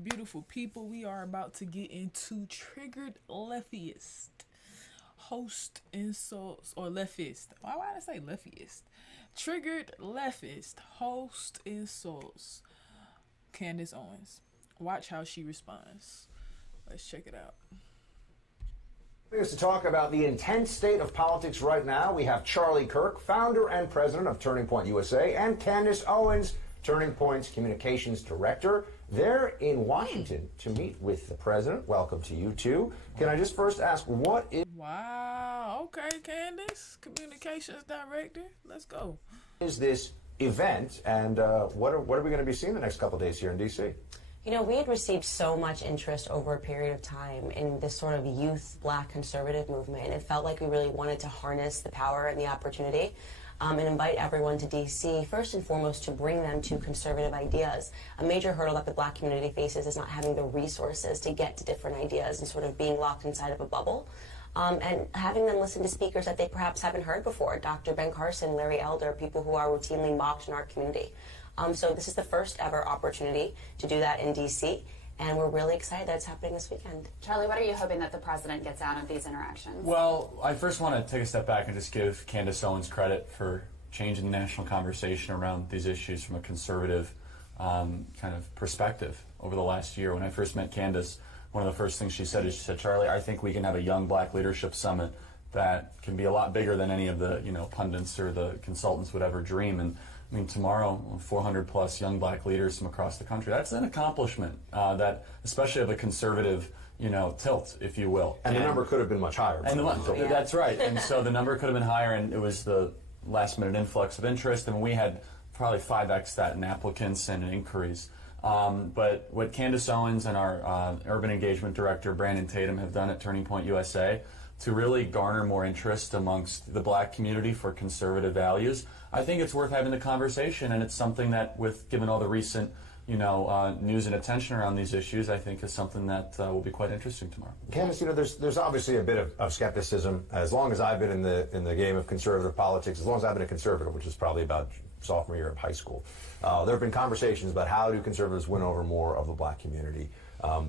Beautiful people, we are about to get into Triggered Leftist. Host insults, or leftist. Why would I say leftist? Triggered Leftist. Host insults Candace Owens. Watch how she responds. Let's check it out. To talk about the intense state of politics right now, we have Charlie Kirk, founder and president of Turning Point USA, and Candace Owens, Turning Point's communications director. They're in Washington to meet with the president. Welcome to you two. Can I just first ask, what is... Wow, okay, Candace, communications director. Let's go. Is this event, and what are we going to be seeing the next couple of days here in D.C.? You know, we had received so much interest over a period of time in this sort of youth black conservative movement, and it felt like we really wanted to harness the power and the opportunity and invite everyone to D.C., first and foremost, to bring them to conservative ideas. A major hurdle that the black community faces is not having the resources to get to different ideas and sort of being locked inside of a bubble. And having them listen to speakers that they perhaps haven't heard before, Dr. Ben Carson, Larry Elder, people who are routinely mocked in our community. So this is the first ever opportunity to do that in D.C., and we're really excited that it's happening this weekend. Charlie, what are you hoping that the president gets out of these interactions? Well, I first want to take a step back and just give Candace Owens credit for changing the national conversation around these issues from a conservative kind of perspective over the last year. When I first met Candace, one of the first things she said is, she said, Charlie, I think we can have a young black leadership summit that can be a lot bigger than any of the pundits or the consultants would ever dream. And I mean, tomorrow, 400 plus young black leaders from across the country. That's an accomplishment that, especially of a conservative, tilt, if you will. And the number could have been much higher. That's right. And so the number could have been higher, and it was the last minute influx of interest. And we had probably 5x that in applicants and in inquiries. But what Candace Owens and our urban engagement director, Brandon Tatum, have done at Turning Point USA to really garner more interest amongst the black community for conservative values, I think it's worth having the conversation, and it's something that, given all the recent news and attention around these issues, I think is something that will be quite interesting tomorrow. Candace, there's obviously a bit of skepticism. As long as I've been in the game of conservative politics, as long as I've been a conservative, which is probably about sophomore year of high school, there have been conversations about how do conservatives win over more of the black community.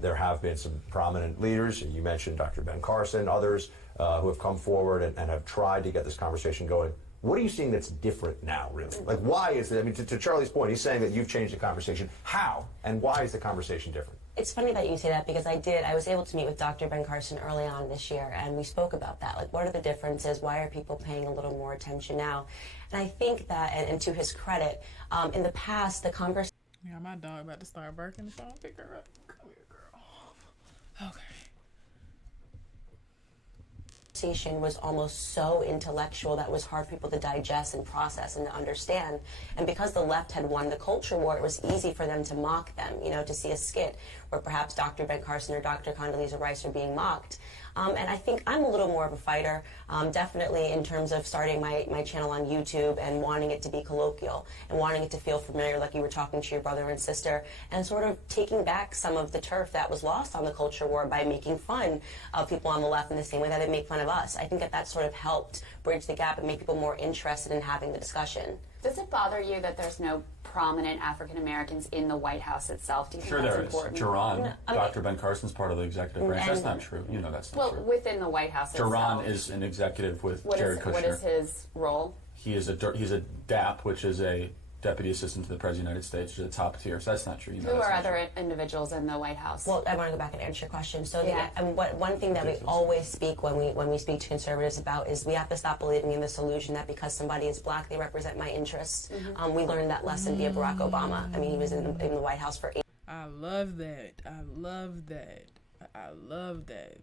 There have been some prominent leaders, you mentioned Dr. Ben Carson, others who have come forward and have tried to get this conversation going. What are you seeing that's different now, really? Like, why is it? I mean, to Charlie's point, he's saying that you've changed the conversation. How and why is the conversation different? It's funny that you say that, because I was able to meet with Dr. Ben Carson early on this year, and we spoke about that. Like, what are the differences? Why are people paying a little more attention now? And I think that, and to his credit, in the past, the conversation... Yeah, my dog about to start barking, so I'll pick her up. Come here, girl. Okay. Was almost so intellectual that it was hard for people to digest and process and to understand. And because the left had won the culture war, it was easy for them to mock them, to see a skit where perhaps Dr. Ben Carson or Dr. Condoleezza Rice are being mocked. And I think I'm a little more of a fighter, definitely in terms of starting my channel on YouTube and wanting it to be colloquial and wanting it to feel familiar, like you were talking to your brother and sister, and sort of taking back some of the turf that was lost on the culture war by making fun of people on the left in the same way that they make fun of us. I think that sort of helped bridge the gap and make people more interested in having the discussion. Does it bother you that there's no prominent African Americans in the White House itself? Do you think Sure, that's there is. important? Jaron, Dr. Ben Carson's part of the executive branch. That's not true. That's not true. Well, within the White House itself. Jaron is an executive with Jared Kushner. What is his role? He's a DAP, which is a Deputy Assistant to the President of the United States, which is a top tier. So that's not true. Who are other individuals in the White House? Well, I want to go back and answer your question. So, one thing that we always speak when we speak to conservatives about is we have to stop believing in this illusion that because somebody is black, they represent my interests. We learned that lesson via Barack Obama. I mean, he was in the White House for 8 years. I love that. I love that. I love that.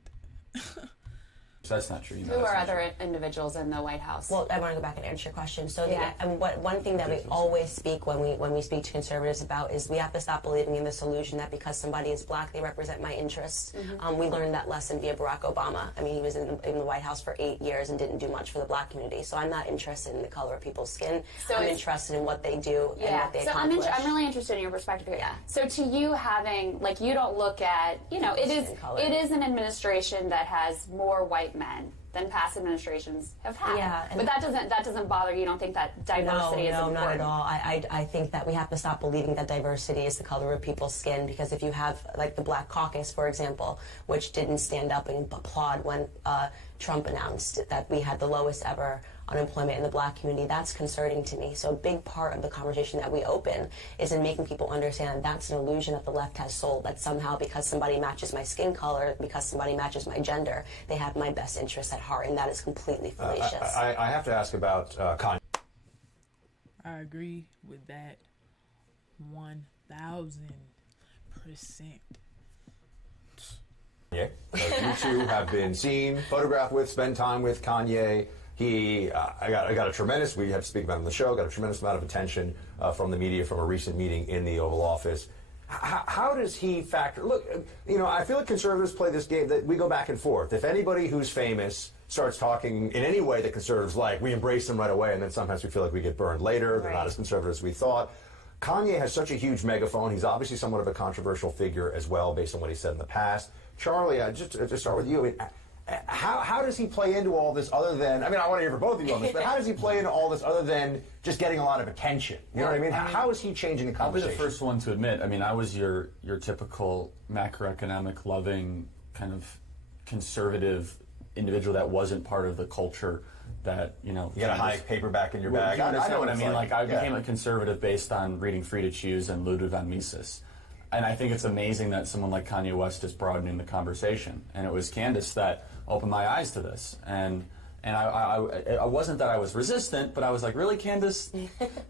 That's not true. Who are other individuals in the White House? Well, I want to go back and answer your question. So, one thing that we always speak when we speak to conservatives about is we have to stop believing in this illusion that because somebody is black, they represent my interests. We learned that lesson via Barack Obama. I mean, he was in the White House for 8 years and didn't do much for the black community. So I'm not interested in the color of people's skin. So I'm interested in what they do and what they accomplish. I'm really interested in your perspective here. Yeah. So to you, having, you don't look at, it is an administration that has more white men than past administrations have had. Yeah, but that doesn't bother you. You don't think that diversity is important? No, not at all. I think that we have to stop believing that diversity is the color of people's skin, because if you have, like, the Black Caucus, for example, which didn't stand up and applaud when Trump announced that we had the lowest ever unemployment in the Black community, that's concerning to me. So a big part of the conversation that we open is in making people understand that's an illusion that the left has sold, that somehow because somebody matches my skin color, because somebody matches my gender, they have my best interests at heart, and that is completely fallacious. I have to ask about Kanye. I agree with that 1,000%. Yeah, you two have been seen, photographed with, spend time with Kanye. I got a tremendous, we have to speak about it on the show, got a tremendous amount of attention from the media from a recent meeting in the Oval Office. How does he factor? Look, I feel like conservatives play this game that we go back and forth. If anybody who's famous starts talking in any way that conservatives like, we embrace them right away, and then sometimes we feel like we get burned later. They're not as conservative as we thought. Kanye has such a huge megaphone. He's obviously somewhat of a controversial figure as well, based on what he said in the past. Charlie, just to start with you, how does he play into all this other than, I want to hear from both of you on this, but how does he play into all this other than just getting a lot of attention? You know what I mean? How is he changing the conversation? I'll be the first one to admit, I was your typical macroeconomic loving kind of conservative individual that wasn't part of the culture that, You got a high paperback in your bag. I know what I mean. Like, I became a conservative based on reading Free to Choose and Ludwig von Mises. And I think it's amazing that someone like Kanye West is broadening the conversation. And it was Candace that opened my eyes to this. And I wasn't that I was resistant, but I was like, really, Candace?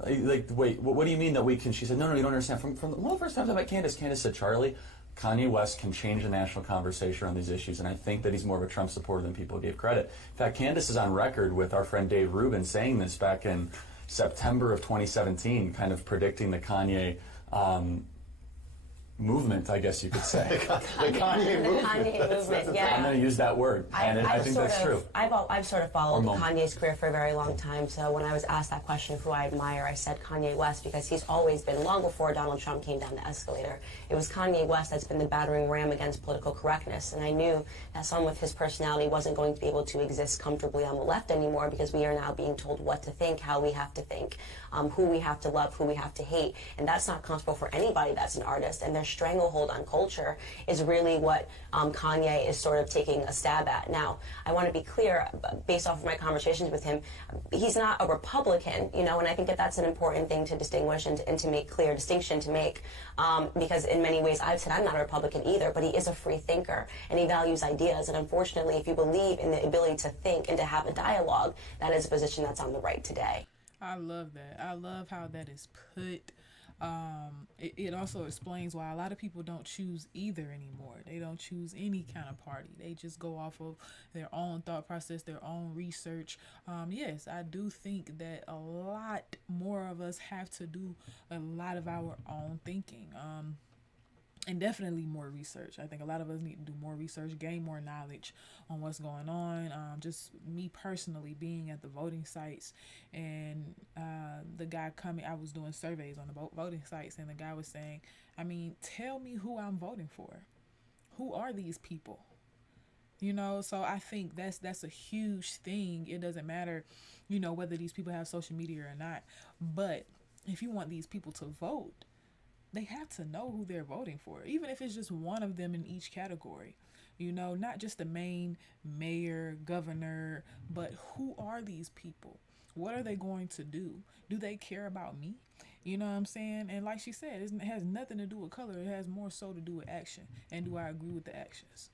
Like, wait, what do you mean that we can? She said, no, you don't understand. From one of the first times I met Candace said, Charlie, Kanye West can change the national conversation on these issues, and I think that he's more of a Trump supporter than people gave credit. In fact, Candace is on record with our friend Dave Rubin saying this back in September of 2017, kind of predicting the Kanye movement, I guess you could say. The Kanye movement. Kanye movement, yeah. I'm going to use that word, and I think that's true. I've sort of followed Kanye's career for a very long time, so when I was asked that question of who I admire, I said Kanye West, because he's always been, long before Donald Trump came down the escalator, it was Kanye West that's been the battering ram against political correctness, and I knew that someone with his personality wasn't going to be able to exist comfortably on the left anymore, because we are now being told what to think, how we have to think, who we have to love, who we have to hate, and that's not comfortable for anybody that's an artist, and their stranglehold on culture is really what Kanye is sort of taking a stab at. Now, I want to be clear, based off of my conversations with him, he's not a Republican, and I think that that's an important thing to distinguish and to make clear, distinction to make, because in many ways I've said I'm not a Republican either, but he is a free thinker, and he values ideas, and unfortunately, if you believe in the ability to think and to have a dialogue, that is a position that's on the right today. I love that. I love how that is put. It also explains why a lot of people don't choose either anymore. They don't choose any kind of party. They just go off of their own thought process, their own research. Yes, I do think that a lot more of us have to do a lot of our own thinking. And definitely more research. I think a lot of us need to do more research, gain more knowledge on what's going on. Just me personally being at the voting sites, and the guy coming, I was doing surveys on the voting sites, and the guy was saying, tell me who I'm voting for. Who are these people? So I think that's a huge thing. It doesn't matter, whether these people have social media or not. But if you want these people to vote, they have to know who they're voting for, even if it's just one of them in each category, not just the main mayor, governor, but who are these people? What are they going to do? Do they care about me? You know what I'm saying? And like she said, it has nothing to do with color. It has more so to do with action. And do I agree with the actions?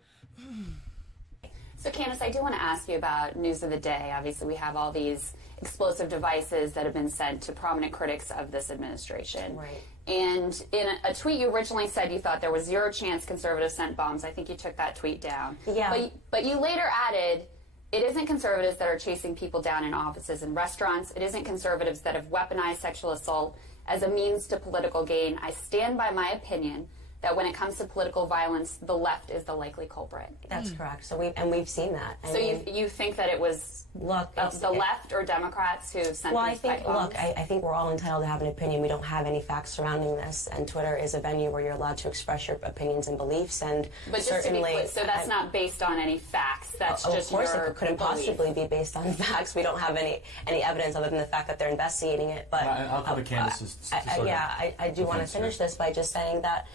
So Candace, I do want to ask you about news of the day. Obviously, we have all these explosive devices that have been sent to prominent critics of this administration. Right. And in a tweet, you originally said you thought there was zero chance conservatives sent bombs. I think you took that tweet down. Yeah. But you later added, it isn't conservatives that are chasing people down in offices and restaurants. It isn't conservatives that have weaponized sexual assault as a means to political gain. I stand by my opinion that when it comes to political violence, the left is the likely culprit. That's correct. So we've seen that. So you think that it was the left or Democrats who sent well, these spike bombs? I think we're all entitled to have an opinion. We don't have any facts surrounding this, and Twitter is a venue where you're allowed to express your opinions and beliefs. And but certainly, just to be clear, so that's not based on any facts. That's just of course, your it couldn't belief. possibly be based on facts. We don't have any evidence other than the fact that they're investigating it. But I'll come to Candace's. I do want to finish this by just saying that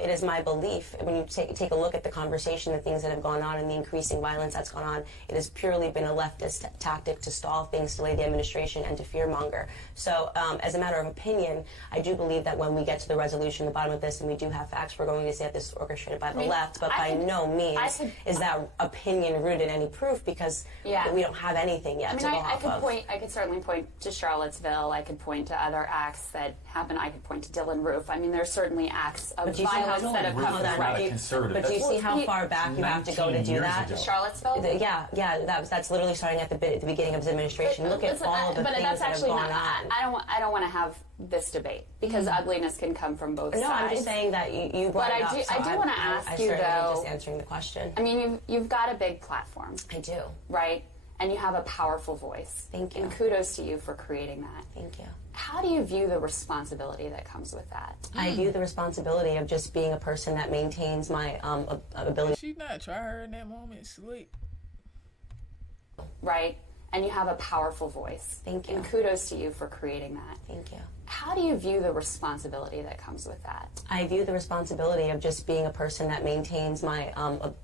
it is my belief, when you take a look at the conversation, the things that have gone on, and the increasing violence that's gone on, it has purely been a leftist tactic to stall things, delay the administration, and to fearmonger. So, as a matter of opinion, I do believe that when we get to the resolution, the bottom of this, and we do have facts, we're going to say that this is orchestrated by the left, but by no means is that opinion rooted in any proof, because we don't have anything yet to go off of. I could certainly point to Charlottesville. I could point to other acts that happen. I could point to Dylan Roof. I mean, there's certainly acts of violence that have come from But do you see how far back you have to go to do that? Charlottesville? That's literally starting at the beginning of his administration. Look at all of the things that have gone on. I don't want to have this debate because ugliness can come from both sides. No, I'm just saying that you brought it up. I do want to ask you, though. Just answering the question. I mean, you've got a big platform. I do. Right? And you have a powerful voice. Thank you. And kudos to you for creating that. Thank you. How do you view the responsibility that comes with that? I view the responsibility of just being a person that maintains my ability. She not try her in that moment, sleep. Right? And you have a powerful voice. Thank you. And kudos to you for creating that. Thank you. How do you view the responsibility that comes with that? I view the responsibility of just being a person that maintains my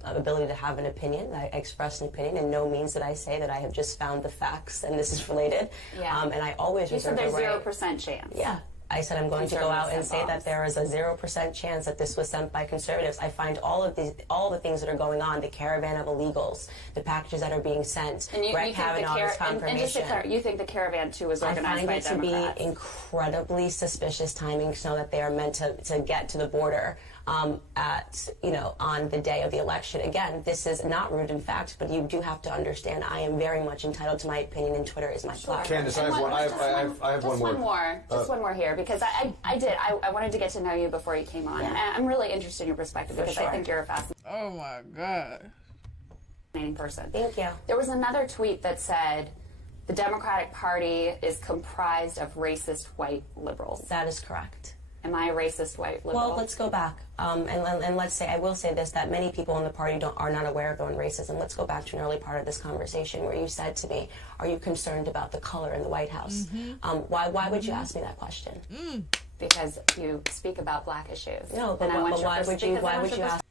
ability to have an opinion. I express an opinion, and no means that I say that I have just found the facts and this is related. Yeah. And I always reserve the right. You said there's 0% chance. Yeah. I said I'm going to go out and say that there is a 0% chance that this was sent by conservatives. I find all the things that are going on, the caravan of illegals, the packages that are being sent, Brett Kavanaugh's confirmation. And just to clarify, you think the caravan too was organized by Democrats? I find it to be incredibly suspicious timing, so that they are meant to get to the border on the day of the election. Again, this is not rooted in fact, but you do have to understand I am very much entitled to my opinion, and Twitter is my platform. Candace, I have one more. Just one more here, because I wanted to get to know you before you came on. Yeah. I'm really interested in your perspective because I think you're a fascinating Oh my God. person. Thank you. There was another tweet that said the Democratic Party is comprised of racist white liberals. That is correct. Am I a racist white liberal? Well, let's go back. And let's say, I will say this, that many people in the party are not aware of their own racism. Let's go back to an early part of this conversation where you said to me, are you concerned about the color in the White House? Mm-hmm. Why would you ask me that question? Because you speak about black issues. No, but why would you ask?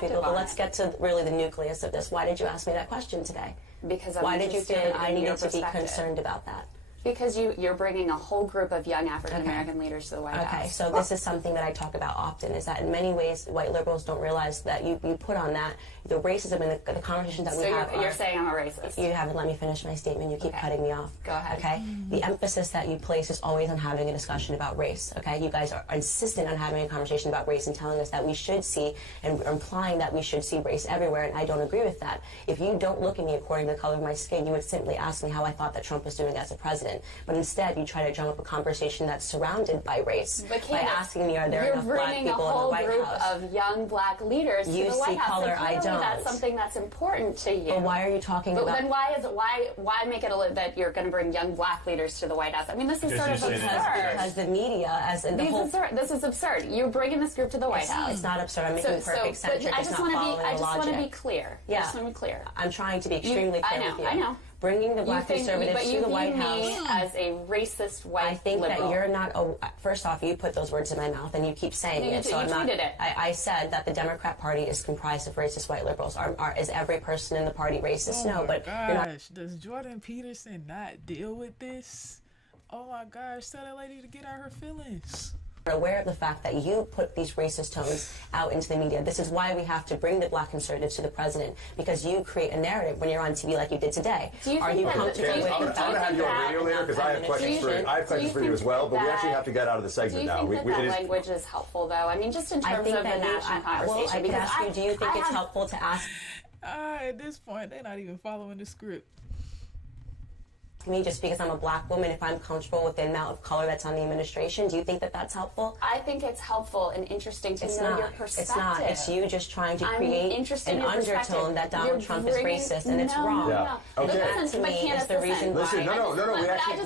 But let's get to really the nucleus of this. Why did you ask me that question today? Because I'm why did you feel that I needed to be perspective. concerned about that? Because you're bringing a whole group of young African American leaders to the White House. Okay, so this is something that I talk about often, is that in many ways white liberals don't realize that you put on that the racism and the conversations that we have. So you're saying I'm a racist. You haven't let me finish my statement. You keep cutting me off. Go ahead. Okay? The emphasis that you place is always on having a discussion about race. Okay? You guys are insistent on having a conversation about race and telling us that we should see, and implying that we should see race everywhere, and I don't agree with that. If you don't look at me according to the color of my skin, you would simply ask me how I thought that Trump was doing as a president. But instead, you try to drum up a conversation that's surrounded by race by asking me, are there enough black people in the White House? You're bringing a whole group of young black leaders to the White House. Color, I don't. That's something that's important to you. But why are you talking about? But then why make it that you're going to bring young black leaders to the White House? I mean, this is sort of absurd. Because the media, as in the whole. This is absurd. You're bringing this group to the White House. It's not absurd. I'm making perfect sense. I just want to be clear. Yeah. I just want to be clear. I'm trying to be extremely clear with you. I know. Bringing the black conservatives to the White House. You as a racist white I think liberal. that you're not. First off, you put those words in my mouth, and you keep saying it. So I'm not. Tweeted it. I said that the Democrat Party is comprised of racist white liberals. Is every person in the party racist? No, but you're not. Does Jordan Peterson not deal with this? Oh my gosh, tell that lady to get out her feelings. Aware of the fact that you put these racist tones out into the media. This is why we have to bring the black conservatives to the president, because you create a narrative when you're on TV like you did today. Are you comfortable with I'm going to have you on radio later because I have questions for you as well, but we actually have to get out of the segment now. Do you think that language is helpful, though? I mean, just in terms of the national conversation. Well, I could ask you, do you think it's helpful to ask? At this point, they're not even following the script. me just because I'm a black woman if I'm comfortable with the amount of color that's on the administration. Do you think that that's helpful? I think it's helpful and interesting to know your perspective. It's not. It's you just trying to create an undertone that Donald Trump is racist, and it's wrong. Yeah. Okay. That to me is the reason why. Listen, no. I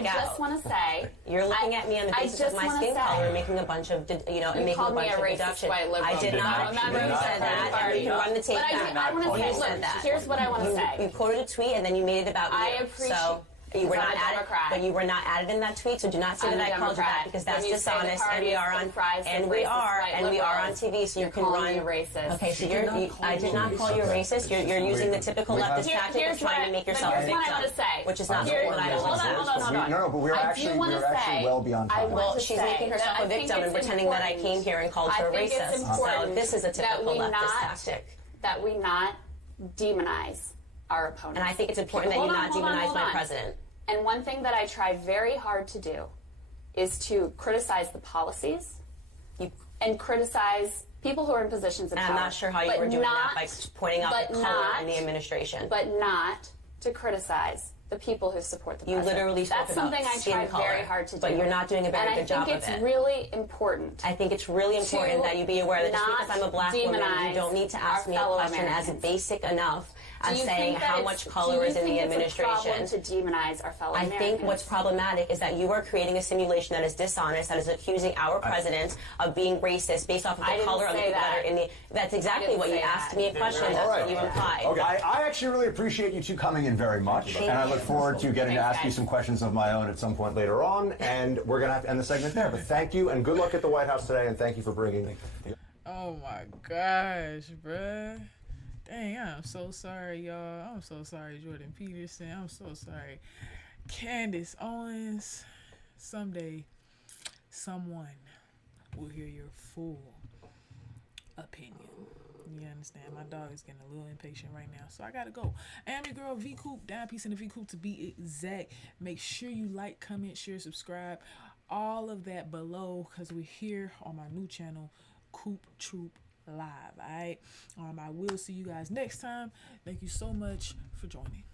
just want to say. You're looking at me on the basis of my skin color, making a bunch of, and making a bunch of deductions. I did not. You said that, and we can run the tape back. I want to say, look, here's what I want to say. You quoted a tweet, and then you made it about you. I appreciate. So you were not added, but you were not added in that tweet. So do not say that I called you that, because that's dishonest. And we are on TV, so you can run. Okay, so I did not call you a racist. You're using the typical leftist tactic of trying to make yourself a victim, which is not what I want. No, but we're actually well beyond time. Well, she's making herself a victim and pretending that I came here and called her racist. So this is a typical leftist tactic. That we not demonize our opponents. And I think it's important that you not demonize my president. And one thing that I try very hard to do is to criticize the policies and criticize people who are in positions of power. I'm not sure how you were doing that by pointing out the color in the administration. But not to criticize the people who support the president. You literally spoke That's something I try very hard to do. But you're not doing a very good job of it. And I think it's really important. I think it's really important that you be aware that just because I'm a black woman, you don't need to ask me a question as basic enough as saying how much color is in the administration. It's a problem to demonize our fellow Americans? I think what's problematic is that you are creating a simulation that is dishonest, that is accusing our president of being racist based off of the color of the people that are in the... That's exactly what you asked me a question. That's what you implied. Okay, I actually really appreciate you two coming in very much, and I look forward to getting to ask you some questions of my own at some point later on, and we're going to have to end the segment there. But thank you, and good luck at the White House today, and thank you for bringing... Oh my gosh, bruh. Dang, I'm so sorry, y'all. I'm so sorry, Jordan Peterson. I'm so sorry. Candace Owens. Someday, someone will hear your full opinion. You understand? My dog is getting a little impatient right now, so I gotta go. I am your girl, V Coop. Down piece in the V Coop to be exact. Make sure you like, comment, share, subscribe. All of that below, because we're here on my new channel, Coop Troop Live. All right, I will see you guys next time. Thank you so much for joining.